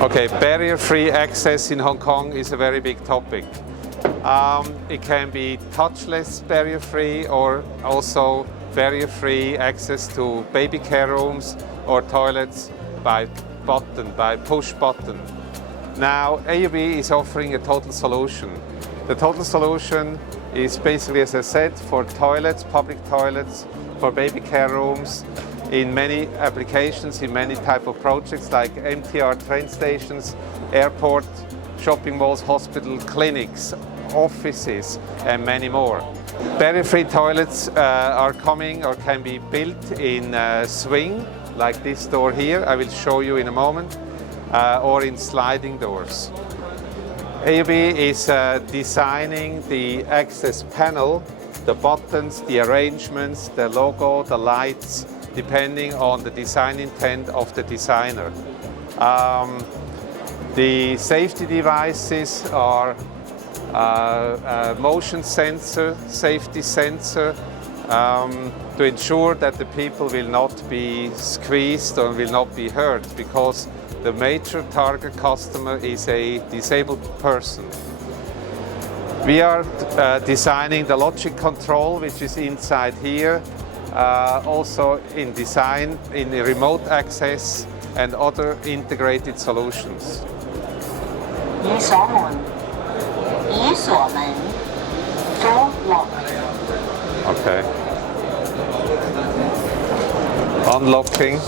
Okay, barrier-free access in Hong Kong is a very big topic. It can be touchless barrier-free or also barrier-free access to baby care rooms or toilets by push button. Now AUB is offering a total solution. The total solution is basically, as I said, for toilets, public toilets, for baby care rooms, in many applications, in many type of projects like MTR train stations, airport, shopping malls, hospital, clinics, offices, and many more. Barrier-free toilets are coming or can be built in swing, like this door here, I will show you in a moment, or in sliding doors. AUB is designing the access panel, the buttons, the arrangements, the logo, the lights, depending on the design intent of the designer. The safety devices are a motion sensor, safety sensor, to ensure that the people will not be squeezed or will not be hurt, because the major target customer is a disabled person. We are designing the logic control, which is inside here, also in design, in remote access and other integrated solutions. Okay. Unlocking.